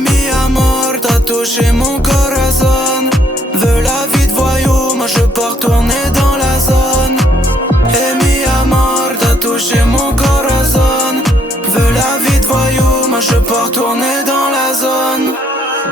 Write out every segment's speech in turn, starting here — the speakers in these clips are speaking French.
Mi amor, t'as touché mon corazon. Veux la vie de voyou, moi je pars tourner dans la zone. Mi amor, t'as touché mon corazon. Veux la vie de voyou, moi je pars tourner dans la zone.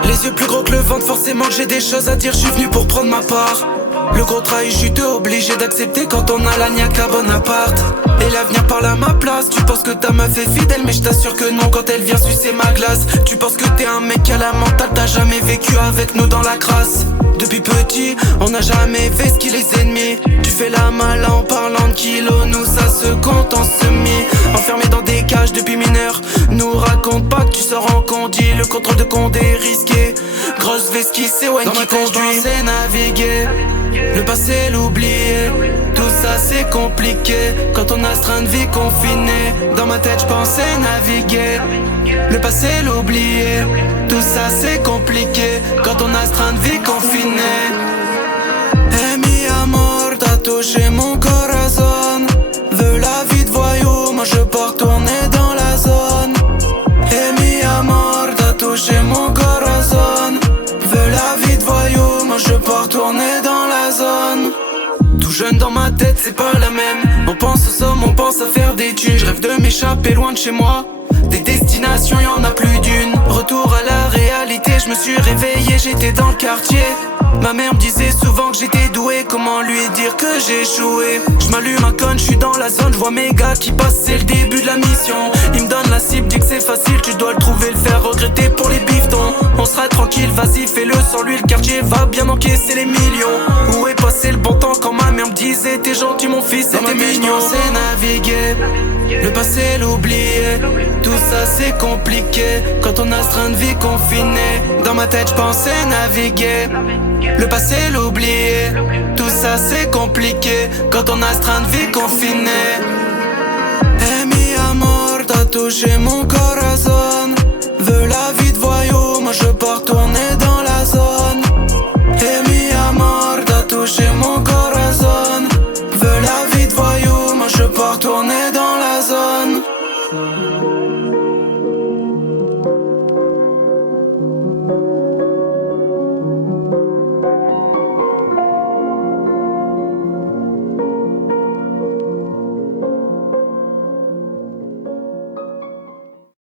Les yeux plus gros que le ventre, forcément que j'ai des choses à dire, je suis venu pour prendre ma part. Le contrat je suis obligé d'accepter quand on a la niaque à Bonaparte. Et l'avenir parle à ma place. Tu penses que ta meuf est fidèle, mais je t'assure que non quand elle vient sucer ma glace. Tu penses que t'es un mec à la mentale, t'as jamais vécu avec nous dans la crasse. Depuis petit, on n'a jamais fait ce qui les ennemis. Tu fais la malle en parlant de kilos, nous ça se compte en semi. Enfermés dans des cages depuis mineurs, nous raconte pas que tu sors en condi. Le contrôle de compte est risqué. Grosse veste qui s'éloigne, qui conduit. C'est naviguer, le passé l'oublier. Tout ça c'est compliqué quand on a ce train de vie confiné. Dans ma tête j'pensais naviguer, le passé l'oublier. Tout ça c'est compliqué quand on a ce train de vie confiné. Mi amor, t'as touché mon corazon. Veux la vie de voyou, moi je pars tourner dans la zone. Mi amor, t'as touché mon corazon. Veux la vie de voyou, moi je pars tourner dans la zone. Tout jeune dans ma tête c'est pas la même. On pense aux sommes, on pense à faire des thunes. Je rêve de m'échapper loin de chez moi. Des destinations, y'en a plus d'une. Retour à la réalité, je me suis réveillé, j'étais dans le quartier. Ma mère me disait souvent que j'étais doué. Comment lui dire que j'ai échoué? Je m'allume un con, je suis dans la zone. Je vois mes gars qui passent, c'est le début de la mission. Ils me donnent la cible, dit que c'est facile. Tu dois le trouver, le faire regretter pour les bifetons. On sera tranquille, vas-y fais-le. Sans lui le quartier va bien encaisser les millions. Où est passé le bon temps quand ma mère me disait t'es gentil mon fils, c'était mignon. C'est naviguer, le passé l'oublier. Tout ça c'est compliqué quand on a ce train de vie confiné. Dans ma tête j'pensais naviguer, le passé l'oublier. Tout ça c'est compliqué quand on a ce train de vie confiné. Mi amor, t'as touché mon corazon. Veux la vie de voyou, moi je pars toi.